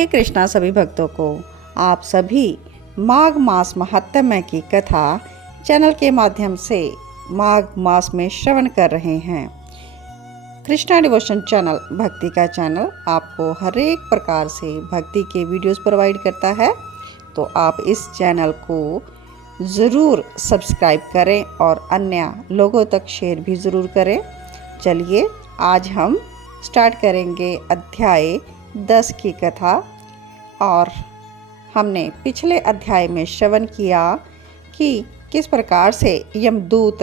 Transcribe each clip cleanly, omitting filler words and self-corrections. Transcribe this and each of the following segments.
हे कृष्णा सभी भक्तों को आप सभी माघ मास महात्म्य की कथा चैनल के माध्यम से माघ मास में श्रवण कर रहे हैं। कृष्णा डिवोशन चैनल भक्ति का चैनल आपको हर एक प्रकार से भक्ति के वीडियोस प्रोवाइड करता है, तो आप इस चैनल को ज़रूर सब्सक्राइब करें और अन्य लोगों तक शेयर भी ज़रूर करें। चलिए आज हम स्टार्ट करेंगे अध्याय 10 की कथा। और हमने पिछले अध्याय में श्रवण किया कि किस प्रकार से यमदूत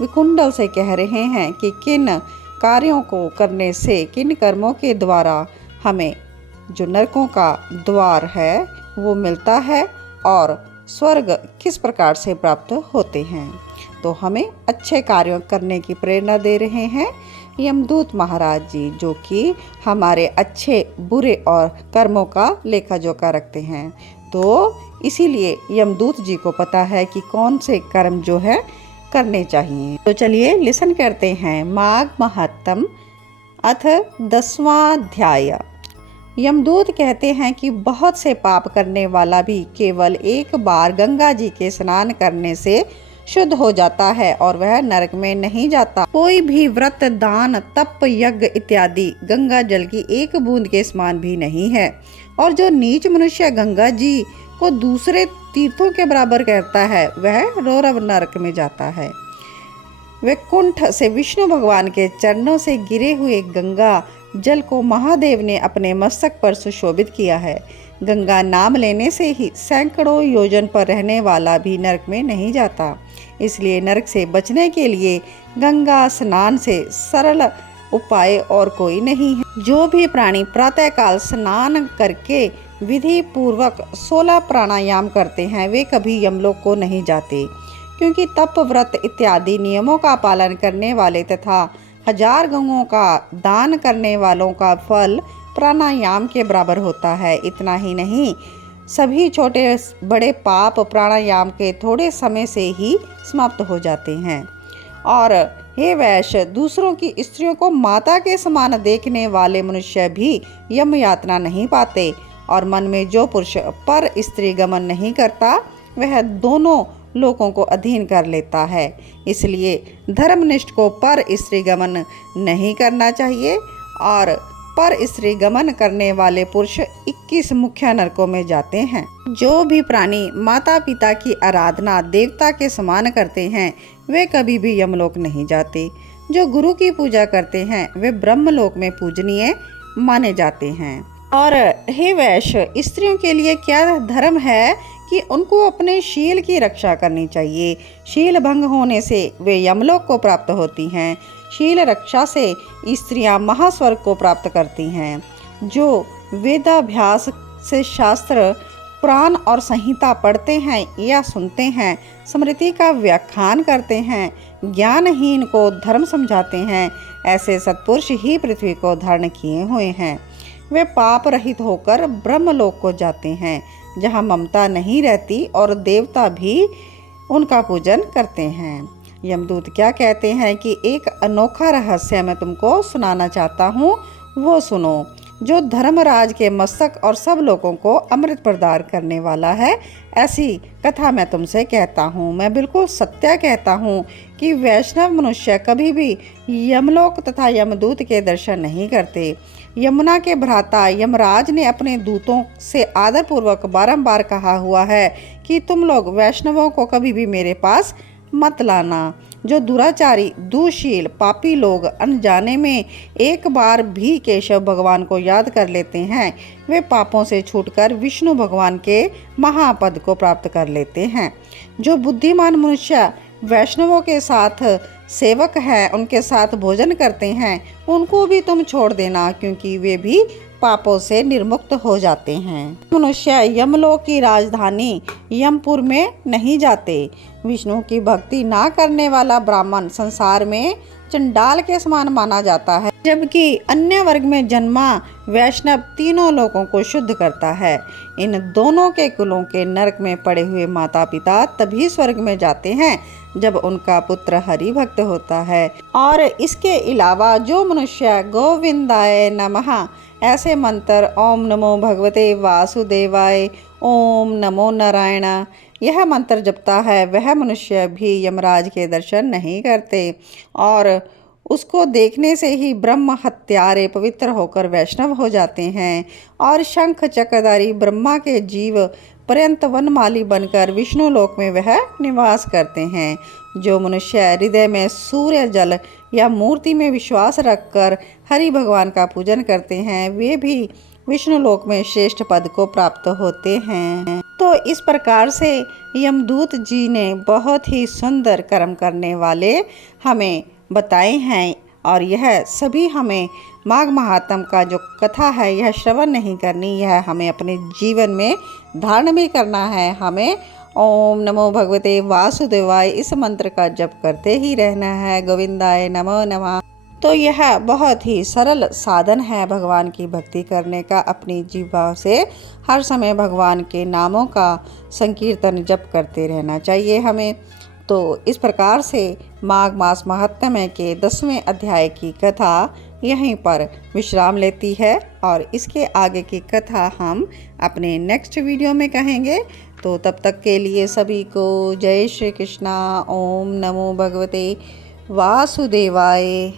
विकुंडल से कह रहे हैं कि किन कार्यों को करने से, किन कर्मों के द्वारा हमें जो नरकों का द्वार है वो मिलता है और स्वर्ग किस प्रकार से प्राप्त होते हैं। तो हमें अच्छे कार्यों करने की प्रेरणा दे रहे हैं यमदूत महाराज जी, जो कि हमारे अच्छे बुरे और कर्मों का लेखा जोखा रखते हैं। तो इसीलिए यमदूत जी को पता है कि कौन से कर्म जो है करने चाहिए। तो चलिए लिसन करते हैं माघ महात्म अथ 10वां अध्याय। यमदूत कहते हैं कि बहुत से पाप करने वाला भी केवल एक बार गंगा जी के स्नान करने से शुद्ध हो जाता है और वह नरक में नहीं जाता। कोई भी व्रत, दान, तप, यज्ञ इत्यादि गंगा जल की एक बूंद के समान भी नहीं है। और जो नीच मनुष्य गंगा जी को दूसरे तीर्थों के बराबर करता है वह रौरव नरक में जाता है। वैकुंठ से विष्णु भगवान के चरणों से गिरे हुए गंगा जल को महादेव ने अपने मस्तक पर सुशोभित किया है। गंगा नाम लेने से ही सैकड़ों योजन पर रहने वाला भी नरक में नहीं जाता। इसलिए नरक से बचने के लिए गंगा स्नान से सरल उपाय और कोई नहीं है। जो भी प्राणी प्रातःकाल स्नान करके विधि पूर्वक 16 प्राणायाम करते हैं वे कभी यमलोक को नहीं जाते, क्योंकि तप, व्रत इत्यादि नियमों का पालन करने वाले तथा 1000 गौओं का दान करने वालों का फल प्राणायाम के बराबर होता है। इतना ही नहीं, सभी छोटे बड़े पाप प्राणायाम के थोड़े समय से ही समाप्त हो जाते हैं। और हे वैश्य, दूसरों की स्त्रियों को माता के समान देखने वाले मनुष्य भी यम यातना नहीं पाते। और मन में जो पुरुष पर स्त्री गमन नहीं करता वह दोनों लोगों को अधीन कर लेता है। इसलिए धर्मनिष्ठ को पर स्त्री गमन नहीं करना चाहिए। और पर स्त्री गमन करने वाले पुरुष 21 मुख्य नरकों में जाते हैं। जो भी प्राणी माता पिता की आराधना देवता के समान करते हैं वे कभी भी यमलोक नहीं जाते। जो गुरु की पूजा करते हैं वे ब्रह्मलोक में पूजनीय माने जाते हैं। और हे वैश्य, स्त्रियों के लिए क्या धर्म है कि उनको अपने शील की रक्षा करनी चाहिए। शील भंग होने से वे यमलोक को प्राप्त होती हैं। शील रक्षा से स्त्रियां महास्वर्ग को प्राप्त करती हैं। जो वेदाभ्यास से शास्त्र, पुराण और संहिता पढ़ते हैं या सुनते हैं, स्मृति का व्याख्यान करते हैं, ज्ञानहीन को धर्म समझाते हैं, ऐसे सत्पुरुष ही पृथ्वी को धारण किए हुए हैं। वे पाप रहित होकर ब्रह्मलोक को जाते हैं, जहाँ ममता नहीं रहती और देवता भी उनका पूजन करते हैं। यमदूत क्या कहते हैं कि एक अनोखा रहस्य मैं तुमको सुनाना चाहता हूँ, वो सुनो। जो धर्मराज के मस्तक और सब लोगों को अमृत प्रदान करने वाला है, ऐसी कथा मैं तुमसे कहता हूँ। मैं बिल्कुल सत्य कहता हूँ कि वैष्णव मनुष्य कभी भी यमलोक तथा यमदूत के दर्शन नहीं करते। यमुना के भ्राता यमराज ने अपने दूतों से आदरपूर्वक बारंबार कहा हुआ है कि तुम लोग वैष्णवों को कभी भी मेरे पास मत लाना। जो दुराचारी, दुशील, पापी लोग अनजाने में एक बार भी केशव भगवान को याद कर लेते हैं वे पापों से छूटकर विष्णु भगवान के महापद को प्राप्त कर लेते हैं। जो बुद्धिमान मनुष्य वैष्णवों के साथ सेवक हैं, उनके साथ भोजन करते हैं, उनको भी तुम छोड़ देना, क्योंकि वे भी पापों से निर्मुक्त हो जाते हैं। मनुष्य यमलोक की राजधानी यमपुर में नहीं जाते। विष्णु की भक्ति ना करने वाला ब्राह्मण संसार में चंडाल के समान माना जाता है, जबकि अन्य वर्ग में जन्मा वैष्णव तीनों लोगों को शुद्ध करता है। इन दोनों के कुलों के नरक में पड़े हुए माता पिता तभी स्वर्ग में जाते हैं जब उनका पुत्र हरि भक्त होता है। और इसके अलावा जो मनुष्य गोविंदाय नमः ऐसे मंत्र ओम नमो भगवते वासुदेवाय, ओम नमो नारायण, यह मंत्र जपता है वह मनुष्य भी यमराज के दर्शन नहीं करते और उसको देखने से ही ब्रह्म हत्यारे पवित्र होकर वैष्णव हो जाते हैं और शंख चक्रधारी ब्रह्मा के जीव पर्यंत वनमाली बनकर विष्णु लोक में वह निवास करते हैं। जो मनुष्य हृदय में सूर्य जल या मूर्ति में विश्वास रखकर हरि भगवान का पूजन करते हैं वे भी विष्णु लोक में श्रेष्ठ पद को प्राप्त होते हैं। तो इस प्रकार से यमदूत जी ने बहुत ही सुंदर कर्म करने वाले हमें बताए हैं और यह सभी हमें माघ महात्म का जो कथा है यह श्रवण नहीं करनी, यह हमें अपने जीवन में धारण भी करना है। हमें ओम नमो भगवते वासुदेवाय इस मंत्र का जप करते ही रहना है। गोविंदाय नमो नमः। तो यह बहुत ही सरल साधन है भगवान की भक्ति करने का। अपनी जीवा से हर समय भगवान के नामों का संकीर्तन जप करते रहना चाहिए हमें। तो इस प्रकार से माघ मास महात्म्य के 10वें अध्याय की कथा यहीं पर विश्राम लेती है और इसके आगे की कथा हम अपने नेक्स्ट वीडियो में कहेंगे। तो तब तक के लिए सभी को जय श्री कृष्णा। ओम नमो भगवते वासुदेवाय।